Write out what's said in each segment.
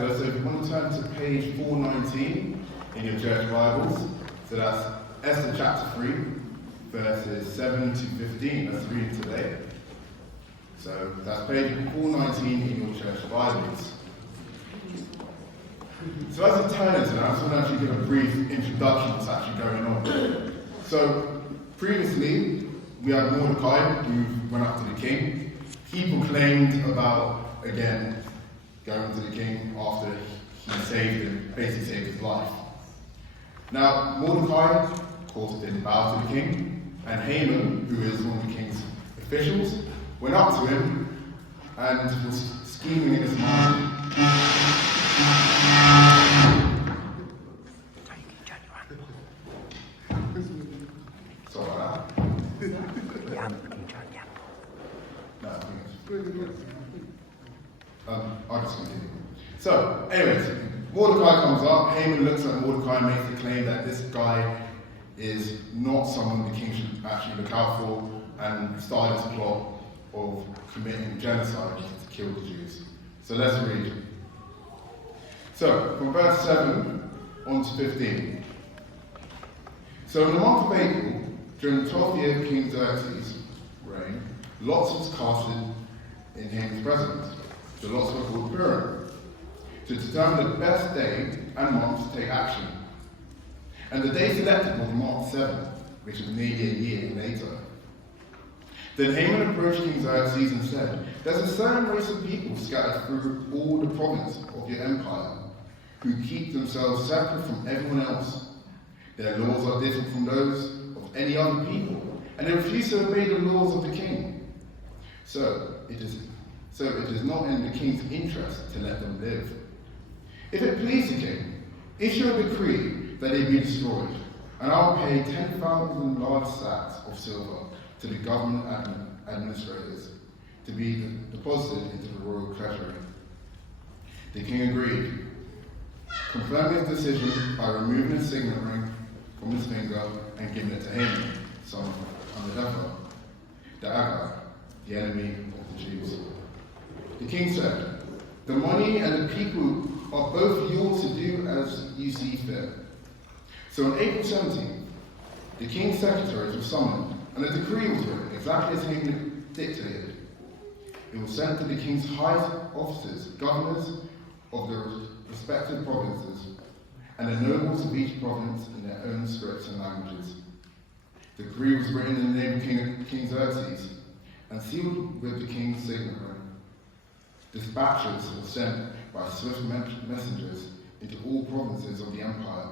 Esther, so if you want to turn to page 419 in your church Bibles, so that's Esther chapter 3, verses 7 to 15, that's reading today. So that's page 419 in your church Bibles. So as I turn into that, I just want to actually give a brief introduction to what's actually going on. So previously, we had Mordecai, who went up to the king. He proclaimed about, again, going to the king after he saved him, basically saved his life. Now, Mordecai, of course, didn't bow to the king, and Haman, who is one of the king's officials, went up to him and was scheming in his mind. Sorry about that. I'll just continue. So, anyways, Mordecai comes up, Haman looks at Mordecai and makes the claim that this guy is not someone the king should actually look out for, and started this plot of committing genocide to kill the Jews. So let's read. So, from verse 7 on to 15. So in the month of April, during the 12th year of King Xerxes' reign, lots was casted in Haman's presence. The lots were called Purim, to determine the best day and month to take action. And the day selected was March 7th, which was nearly a year later. Then Haman approached King Xerxes and said, "There's a certain race of people scattered through all the province of your empire, who keep themselves separate from everyone else. Their laws are different from those of any other people, and they refuse to obey the laws of the king. So it is not in the king's interest to let them live. If it please the king, issue a decree that they be destroyed, and I will pay 10,000 large sacks of silver to the government administrators to be deposited into the royal treasury." The king agreed, confirming his decision by removing his signet ring from his finger and giving it to Haman, son of Hammedatha, the Agag, the enemy of the Jews. The king said, "The money and the people are both yours to do as you see fit." So on April 17th, the king's secretaries were summoned, and a decree was written, exactly as Haman dictated. It was sent to the king's high officers, governors of the respective provinces, and the nobles of each province in their own scripts and languages. The decree was written in the name of King Xerxes, and sealed with the king's signet ring. Dispatches were sent by swift messengers into all provinces of the empire,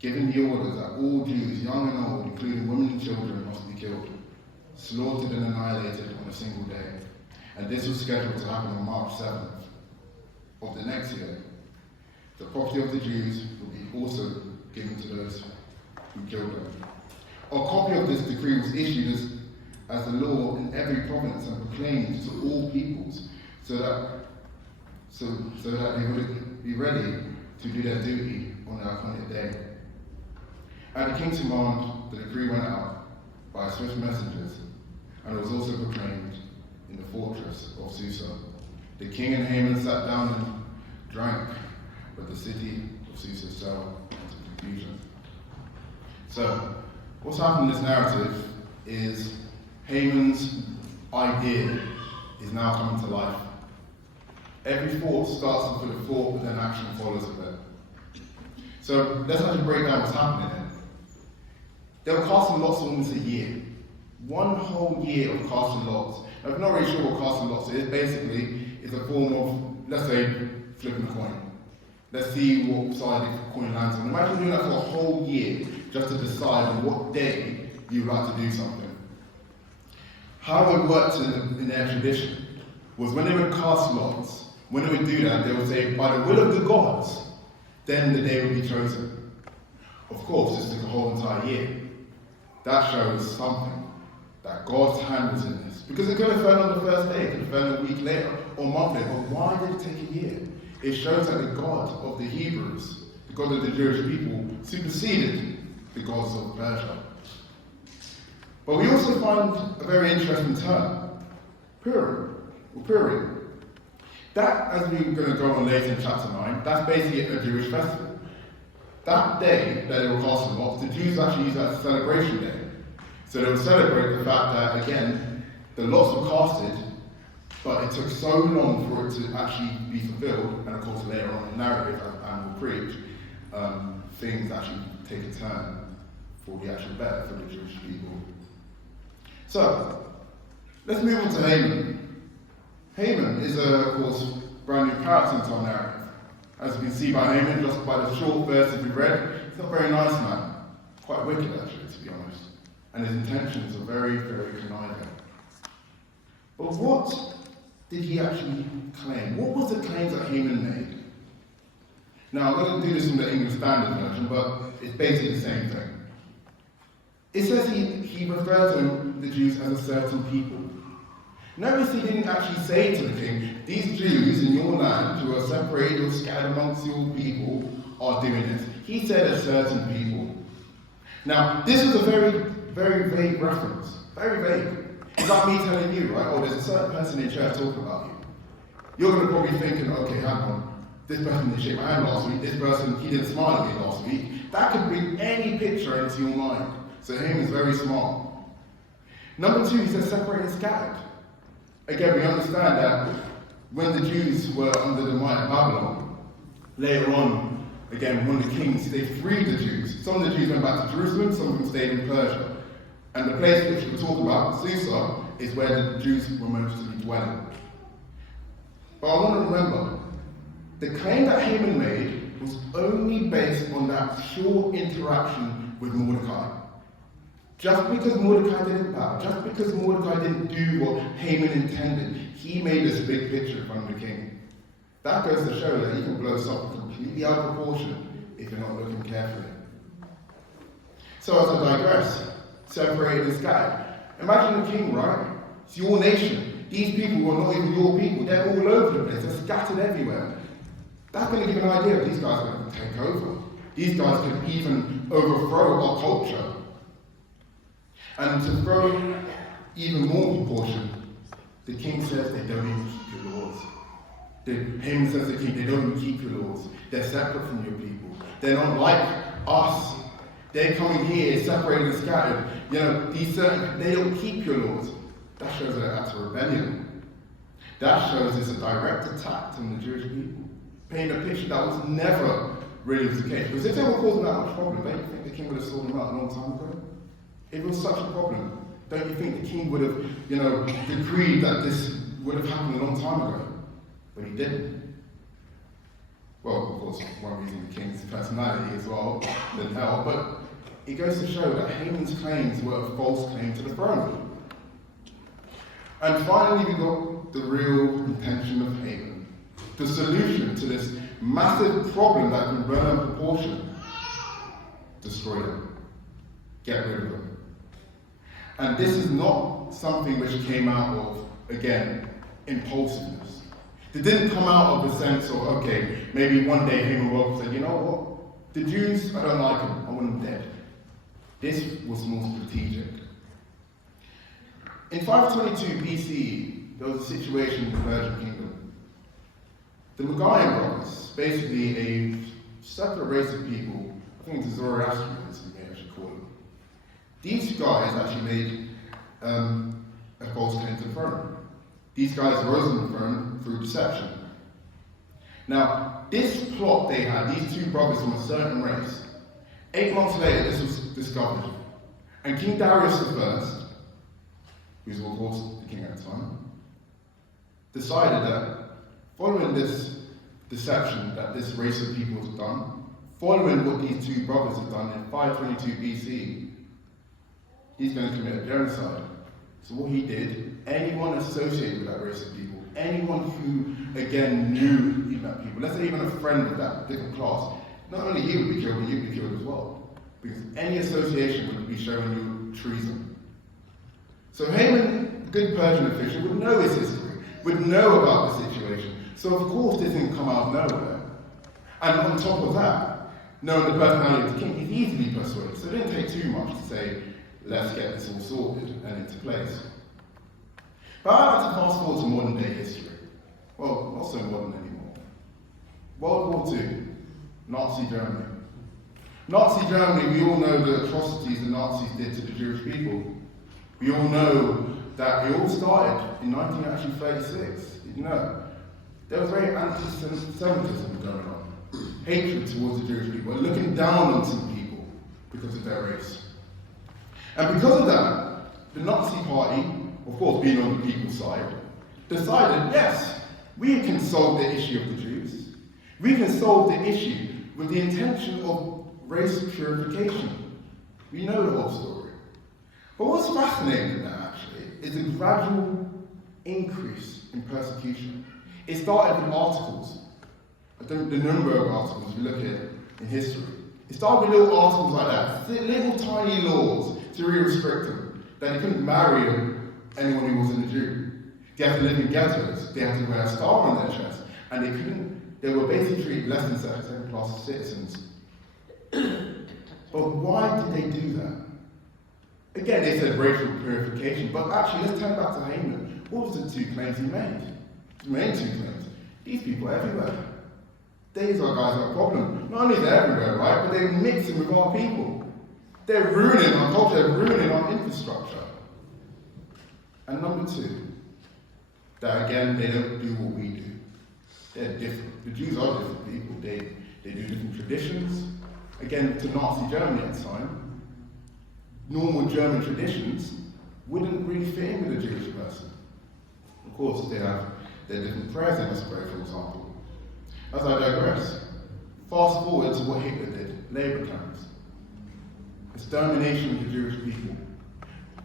giving the order that all Jews, young and old, including women and children, must be killed, slaughtered and annihilated on a single day. And this was scheduled to happen on March 7th of the next year. The property of the Jews would be also given to those who killed them. A copy of this decree was issued as a law in every province and proclaimed to all peoples, so that they would be ready to do their duty on the appointed day. At the king's command, the decree went out by swift messengers, and it was also proclaimed in the fortress of Susa. The king and Haman sat down and drank, but the city of Susa fell into confusion. So, what's happened in this narrative is Haman's idea is now coming to life. Every thought starts with a thought, but then action follows with it. So let's actually break down what's happening here. They were casting lots almost a year. One whole year of casting lots. Now, I'm not really sure what casting lots is. Basically, it's a form of, let's say, flipping a coin. Let's see what side the coin lands on. Imagine doing that for a whole year just to decide on what day you'd like to do something. How it worked in their tradition was when they would cast lots, when they would do that, they would say, by the will of the gods, then the day would be chosen. Of course, this took a whole entire year. That shows something, that God's hand was in this. Because it could have fell on the first day, it could have fell a week later, or a month later, but why did it take a year? It shows that the God of the Hebrews, the God of the Jewish people, superseded the gods of Persia. But we also find a very interesting term, Purim, or Purim. That, as we're going to go on later in chapter 9, that's basically a Jewish festival. That day that they were casting lots, the Jews actually used that as a celebration day. So they would celebrate the fact that, again, the lots were casted, but it took so long for it to actually be fulfilled, and of course later on in the narrative, and we'll preach, things actually take a turn for the actual better for the Jewish people. So, let's move on to Haman. Haman is, of course, brand new character into our narrative. As you can see by Haman, just by the short verses we've read, he's not a very nice man. Quite wicked, actually, to be honest. And his intentions are very, very conniving. But what did he actually claim? What was the claims that Haman made? Now, I'm going to do this in the English Standard Version, but it's basically the same thing. It says he referred to the Jews as a certain people. Notice he didn't actually say to the king, these Jews in your land who are separated or scattered amongst your people are doing this. He said a certain people. Now, this is a very, very vague reference. Very vague. It's like me telling you, right, oh, there's a certain person in church talking about you. You're going to probably be thinking, okay, hang on, this person didn't shake my hand last week, this person, he didn't smile at me last week. That could bring any picture into your mind. So him is very smart. Number 2, he says separate and scattered. Again, we understand that when the Jews were under the might of Babylon, later on, again, one of the kings, they freed the Jews. Some of the Jews went back to Jerusalem, some of them stayed in Persia. And the place which we're talking about, Susa, is where the Jews were mostly dwelling. But I want to remember, the claim that Haman made was only based on that short interaction with Mordecai. Just because Mordecai didn't bow, just because Mordecai didn't do what Haman intended, he made this big picture in front of the king. That goes to show that you can blow something completely out of proportion if you're not looking carefully. So as I digress, separated and scattered. Imagine the king, right? It's your nation. These people are not even your people. They're all over the place. They're scattered everywhere. That's going to give an idea of these guys are going to take over. These guys could even overthrow our culture. And to throw even more proportion, the king says they don't even keep your laws. Haman says to the king, they don't even keep your laws. They're separate from your people. They're not like us. They're coming here, separated and scattered. You know, they don't keep your laws. That shows that that's a rebellion. That shows it's a direct attack on the Jewish people. Painting a picture that was never really the case. Because if they were causing that much problem, don't you think the king would have sorted them out a long time ago? If it was such a problem, don't you think the king would have, decreed that this would have happened a long time ago? But he didn't. Well, of course, one reason the king's personality as well didn't help, but it goes to show that Haman's claims were a false claim to the throne. And finally, we got the real intention of Haman. The solution to this massive problem that can run out of proportion. Destroy them. Get rid of them. And this is not something which came out of, again, impulsiveness. It didn't come out of the sense of, okay, maybe one day Haman woke up and said, you know what, the Jews, I don't like them, I want them dead. This was more strategic. In 522 BCE, there was a situation in the Persian kingdom. The Magayan brothers, basically a separate race of people, I think it's Zoroastrians, we may actually call them. These guys actually made a false claim to the throne. These guys rose on the throne through deception. Now, this plot they had, these two brothers from a certain race, 8 months later this was discovered. And King Darius I, who's of course the king at the time, decided that following this deception that this race of people has done, following what these two brothers have done in 522 BC, he's going to commit a genocide. So what he did, anyone associated with that race of people, anyone who, again, knew that people, let's say even a friend of that different class, not only he would be killed, but you'd be killed as well. Because any association would be showing you treason. So Haman, a good Persian official, would know his history, would know about the situation. So of course this didn't come out of nowhere. And on top of that, knowing the personality of the king, he's easily persuaded. So it didn't take too much to say, let's get this all sorted and into place. But I'd like to fast forward to modern day history. Well, not so modern anymore. World War II, Nazi Germany. Nazi Germany, we all know the atrocities the Nazis did to the Jewish people. We all know that it all started in 1936. You know, there was very anti-Semitism going on, hatred towards the Jewish people, and looking down on some people because of their race. And because of that, the Nazi Party, of course being on the people's side, decided, yes, we can solve the issue of the Jews. We can solve the issue with the intention of race purification. We know the whole story. But what's fascinating in that, actually, is the gradual increase in persecution. It started with articles. The number of articles, if you look at it in history. It started with little articles like that, little tiny laws to really restrict them. That they couldn't marry anyone who wasn't a Jew. They had to live in ghettos. They had to wear a star on their chest. And they were basically treated less than second-class citizens. But why did they do that? Again, they said racial purification, but actually, let's turn back to Haman. What was the two claims he made? He made two claims. These people are everywhere. These are guys are a problem. Not only they're everywhere, right, but they're mixing with our people. They're ruining our culture, they're ruining our infrastructure. And number two, that again, they don't do what we do. They're different. The Jews are different people. They do different traditions. Again, to Nazi Germany at the time, normal German traditions wouldn't really fit in with a Jewish person. Of course, they have their different prayers they must pray, for example. As I digress, fast forward to what Hitler did, labor camps. Extermination of the Jewish people.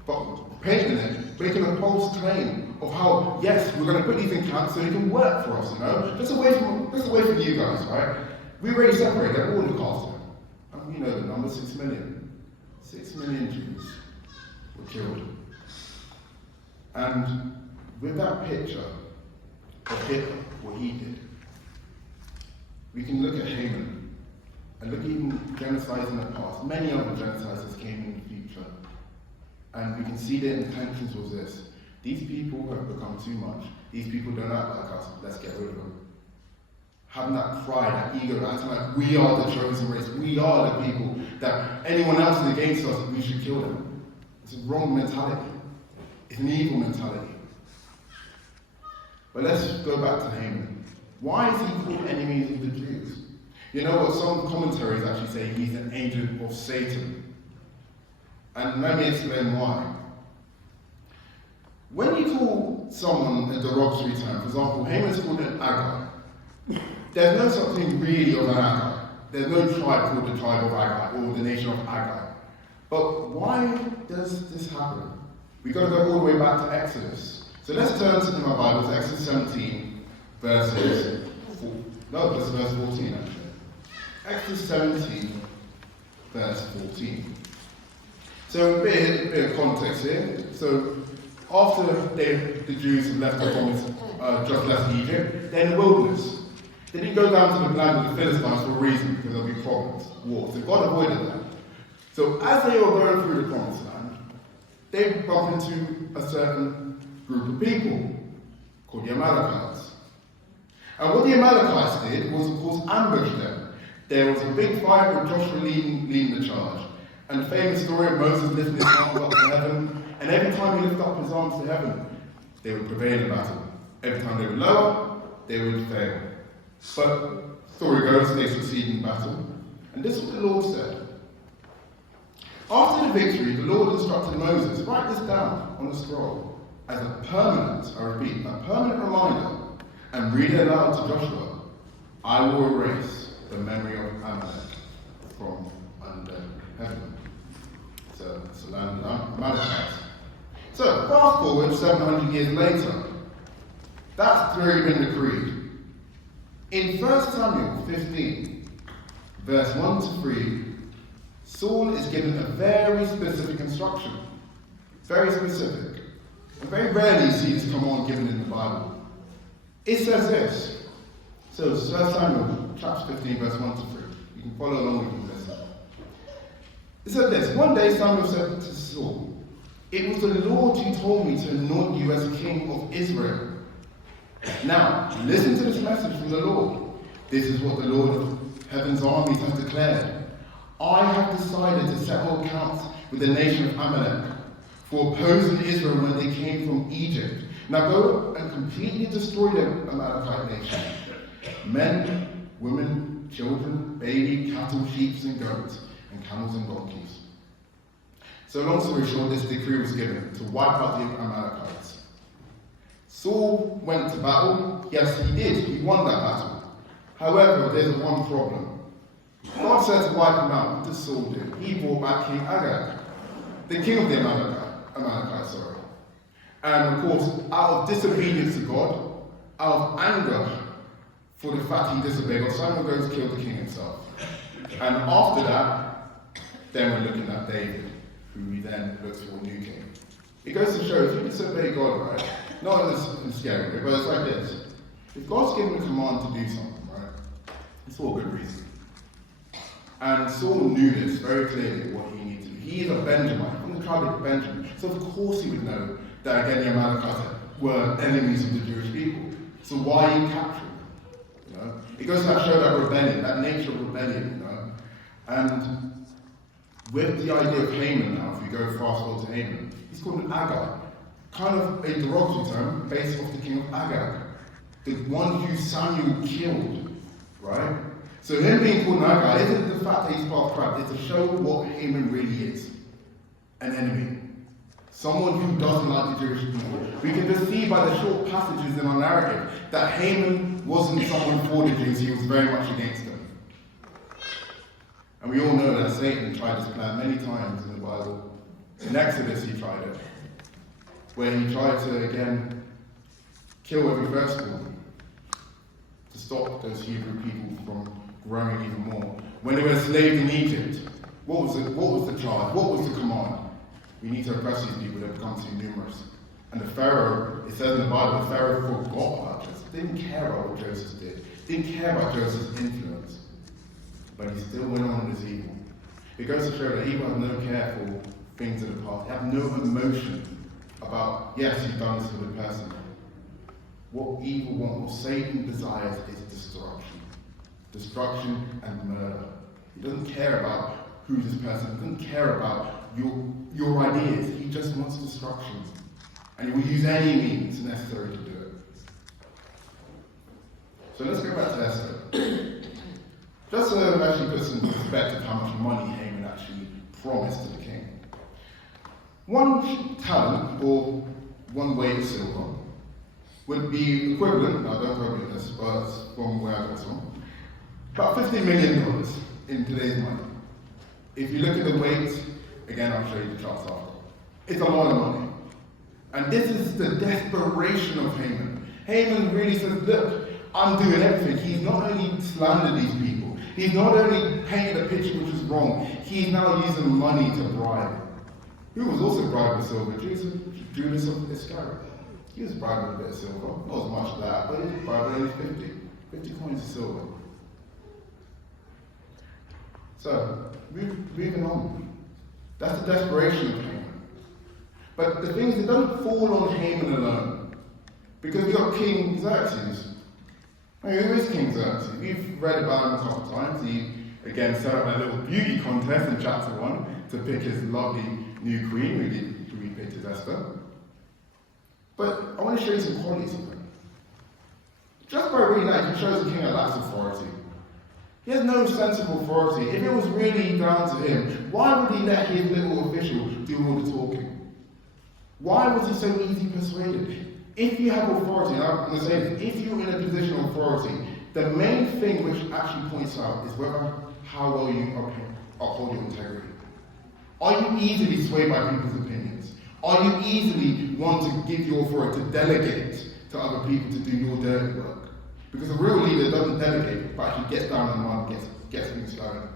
But painting it, making a false claim of how, yes, we're going to put these in camps so they can work for us, you know? Just away from you guys, right? We already separated, they're all looked after. And you know the number, 6 million. 6 million Jews were killed. And with that picture of Hitler, what he did, we can look at Haman and look even genocides in the past. Many other genocides that came in the future. And we can see their intentions was this. These people have become too much. These people don't act like us. Let's get rid of them. Having that pride, that ego, acting like we are the chosen race. We are the people that anyone else is against us, we should kill them. It's a wrong mentality. It's an evil mentality. But let's go back to Haman. Why is he called enemies of the Jews? You know what some commentaries actually say he's an agent of Satan. And let me explain why. When you call someone a derogatory term, for example, Haman's called an Agag. There's no such thing really of an Agag. There's no tribe called the tribe of Agag or the nation of Agag. But why does this happen? We've got to go all the way back to Exodus. So let's turn to my Bible to Exodus 17, verse 14 actually. Exodus 17, verse 14. So a bit of context here. So after the Jews have left the promise, just left Egypt, they're in the wilderness. They didn't go down to the land of the Philistines for a reason, because there'll be problems, war. So God avoided that. So as they were going through the promised land, they bumped into a certain group of people called the Amalekites. And what the Amalekites did was, of course, ambush them. There was a big fight with Joshua leading the charge. And the famous story of Moses lifting his arms up to heaven, and every time he lifted up his arms to heaven, they would prevail in battle. Every time they would lower, they would fail. But, story goes, they succeed in battle. And this is what the Lord said. After the victory, the Lord instructed Moses, write this down on a scroll as a permanent, I repeat, a permanent reminder, and read it aloud to Joshua. I will erase the memory of Amalek from under heaven. So it's the land of Amalekites. So fast forward 700 years later, that's already been decreed. In 1 Samuel 15, verse 1 to 3, Saul is given a very specific instruction. Very specific. And very rarely you see this come on given in the Bible. It says this. So 1 Samuel chapter 15, verse 1 to 3. You can follow along with this. It said this. One day Samuel said to Saul, it was the Lord who told me to anoint you as king of Israel. Now, listen to this message from the Lord. This is what the Lord of heaven's armies has declared. I have decided to settle accounts with the nation of Amalek for opposing Israel when they came from Egypt. Now go and completely destroy the Amalekite nation. Men, women, children, baby, cattle, sheep and goats, and camels and donkeys. So long story short, this decree was given to wipe out the Amalekites. Saul went to battle. Yes, he did. He won that battle. However, there's one problem. God said to wipe him out. What did Saul do? He brought back King Agag, the king of the Amalekites. And of course, out of disobedience to God, out of anger for the fact he disobeyed God, Samuel goes to kill the king himself. And after that, then we're looking at David, who he then looks for a new king. It goes to show, if you disobey God, right, not in a scary way, but it's like this. If God's given a command to do something, right, it's for a good reason. And Saul knew this very clearly, what he needed to do. He is a Benjamite, from the tribe of Benjamin. So of course he would know that again the Amalekites were enemies of the Jewish people. So why are you capturing them? You know? It goes to show that rebellion, that nature of rebellion, you know. And with the idea of Haman now, if you go fast forward to Haman, he's called an Agag. Kind of a derogatory term based off the king of Agag, the one who Samuel killed, right? So him being called an Agag isn't the fact that he's part of Christ, it's to show what Haman really is. An enemy. Someone who doesn't like the Jewish people. We can just see by the short passages in our narrative that Haman wasn't someone for the Jews, he was very much against them. And we all know that Satan tried this plan many times in the Bible. In Exodus he tried it, where he tried to again kill every firstborn to stop those Hebrew people from growing even more. When they were enslaved in Egypt, what was the charge? What was the command? We need to oppress these people, they've become too numerous. And the Pharaoh, it says in the Bible, the Pharaoh forgot about Joseph. Didn't care about what Joseph did. Didn't care about Joseph's influence. But he still went on with his evil. It goes to show that evil has no care for things of the past. They have no emotion about, yes, he's done this to the person. What evil wants, what Satan desires is destruction. Destruction and murder. He doesn't care about who this person is. He doesn't care about your ideas. He just wants destruction. And he will use any means necessary to do it. So let's go back to Esther. Just to actually put some perspective how much money Haman actually promised to the king. One talent, or one weight of silver, would be equivalent, now don't quote me on this, but it's from where I got from, about $50 million in today's money. If you look at the weight, again I'll show you the charts after, it's a lot of money. And this is the desperation of Haman. Haman really says, look, I'm doing everything. He's not only slandered these people, he's not only painted a picture which is wrong, he's now using money to bribe. Who was also bribed with silver? Judas of Iscariot. He was bribed with a bit of silver. Not as much of that, but he was bribed with only 50 coins of silver. So, moving on. That's the desperation of Haman. But the things that don't fall on Haman alone. Because we've got King Xerxes. I mean, who is King Xerxes? We've read about him a couple of times. He, again, set up a little beauty contest in chapter 1 to pick his lovely new queen, who he picked as Esther. But I want to show you some qualities of him. Just by reading that, he shows the king that lacks authority. He has no sense of authority. If it was really down to him, why would he let his little official do all the talking? Why was he so easily persuaded? If you have authority, and I'm going to say this, if you're in a position of authority, the main thing which actually points out is how well you uphold your integrity. Are you easily swayed by people's opinions? Are you easily want to give your authority to delegate to other people to do your dirty work? Because a real leader doesn't delegate, but actually gets down on the mud and gets things going.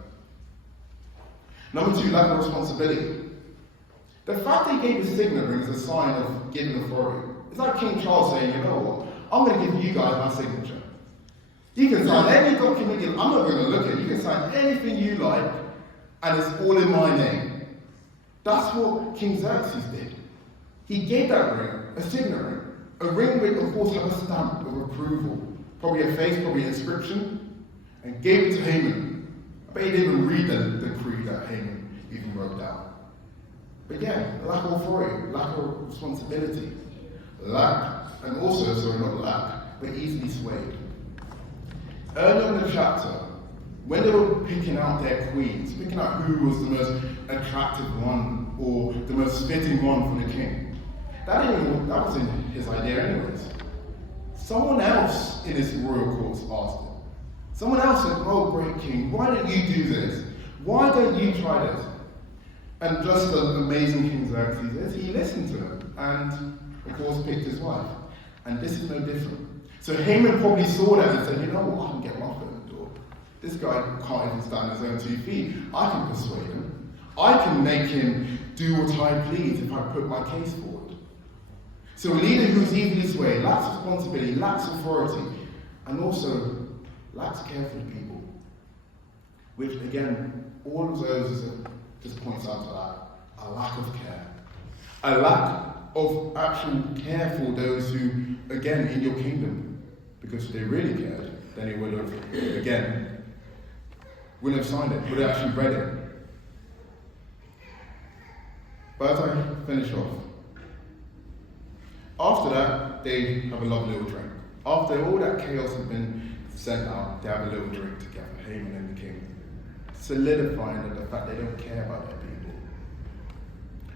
Number 2, lack of responsibility. The fact that he gave a signet ring is a sign of giving authority. It's like King Charles saying, you know what, I'm going to give you guys my signature. You can sign any document, I'm not going to look at it, you can sign anything you like, and it's all in my name. That's what King Xerxes did. He gave that ring, a signet ring, A ring which of course had a stamp of approval, probably a face, probably an inscription, and gave it to Haman. I bet he didn't even read the decree that Haman even wrote down. But yeah, lack of authority, lack of responsibility, and also, not lack, but easily swayed. Earlier in the chapter, when they were picking out their queens, picking out who was the most attractive one or the most fitting one for the king, that wasn't his idea anyways. Someone else in his royal courts asked him. Someone else said, "Oh, great king, why don't you do this? Why don't you try this?" And just as amazing King Xerxes is, he listened to them and, of course, picked his wife. And this is no different. So Haman probably saw that and said, "You know what, I can get him off at the door. This guy can't even stand on his own 2 feet. I can persuade him. I can make him do what I please if I put my case forward." So a leader who's easily swayed, lacks responsibility, lacks authority, and also lacks care for the people. Which, again, all of those just points out to that. A lack of care. A lack of actual care for those who, again, in your kingdom. Because if they really cared, then they would have, again, wouldn't have signed it, would have actually read it. But as I finish off, after that, they have a lovely little drink. After all that chaos has been sent out, they have a little drink together, Haman and the king, solidifying that the fact they don't care about their people.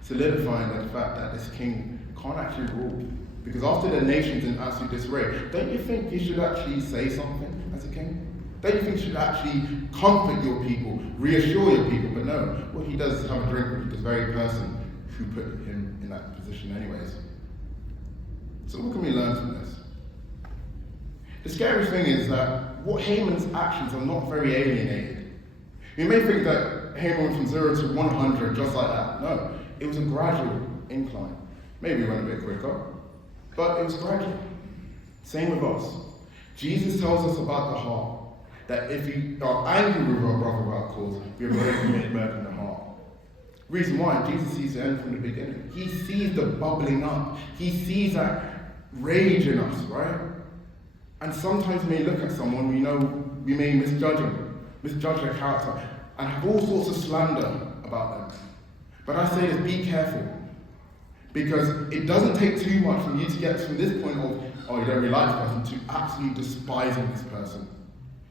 Solidifying that the fact that this king can't actually rule. Because after the nation's in absolute disarray, don't you think you should actually say something as a king? Don't you think you should actually comfort your people, reassure your people? But no, what he does is have a drink with the very person who put him in that position anyways. So what can we learn from this? The scary thing is that what Haman's actions are not very alienated. You may think that Haman went from 0 to 100 just like that. No, it was a gradual incline. Maybe it went a bit quicker, but it was gradual. Same with us. Jesus tells us about the heart, that if you are angry with our brother about a cause, we have already committed murder in the heart. Reason why, Jesus sees the end from the beginning. He sees the bubbling up. He sees that rage in us, right? And sometimes we may look at someone, we may misjudge them, misjudge their character, and have all sorts of slander about them. But I say this, be careful. Because it doesn't take too much for you to get from this point of, oh, you don't really like this person, to absolutely despising this person.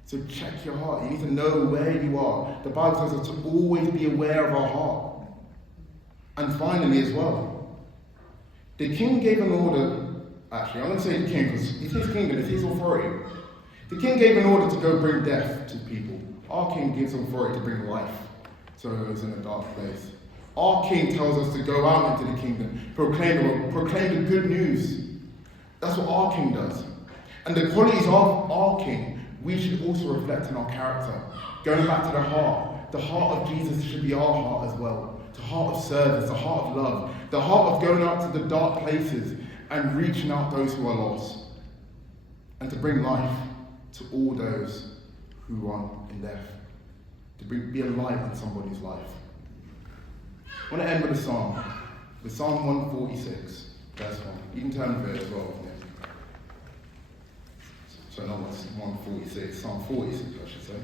So check your heart. You need to know where you are. The Bible tells us to always be aware of our heart. And finally as well, the king gave an order. Actually, I'm going to say the king because it's his kingdom, it's his authority. The king gave an order to go bring death to people. Our king gives authority to bring life to those in a dark place. Our king tells us to go out into the kingdom, proclaim the good news. That's what our king does. And the qualities of our king, we should also reflect in our character. Going back to the heart of Jesus should be our heart as well. The heart of service, the heart of love, the heart of going out to the dark places and reaching out those who are lost. And to bring life to all those who are in death. To be a light in somebody's life. I want to end with a psalm. With Psalm 146, verse 1. You can turn to it as well. So not 146, Psalm 46, I should say.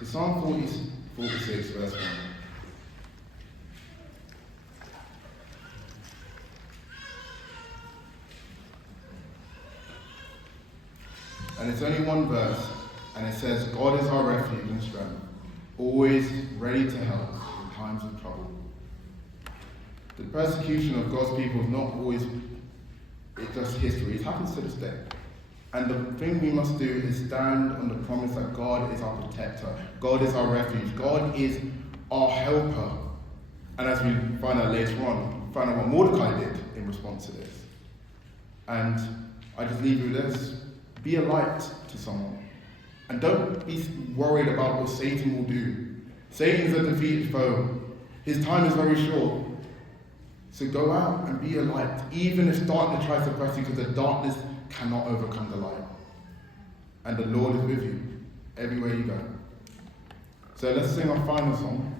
So Psalm 46, verse 1. And it's only one verse, and it says, God is our refuge and strength, always ready to help in times of trouble. The persecution of God's people is not always just history, it happens to this day. And the thing we must do is stand on the promise that God is our protector, God is our refuge, God is our helper. And as we find out later on, find out what Mordecai did in response to this. And I just leave you with this. Be a light to someone. And don't be worried about what Satan will do. Satan is a defeated foe. His time is very short. So go out and be a light, even if darkness tries to press you, because the darkness cannot overcome the light. And the Lord is with you everywhere you go. So let's sing our final song.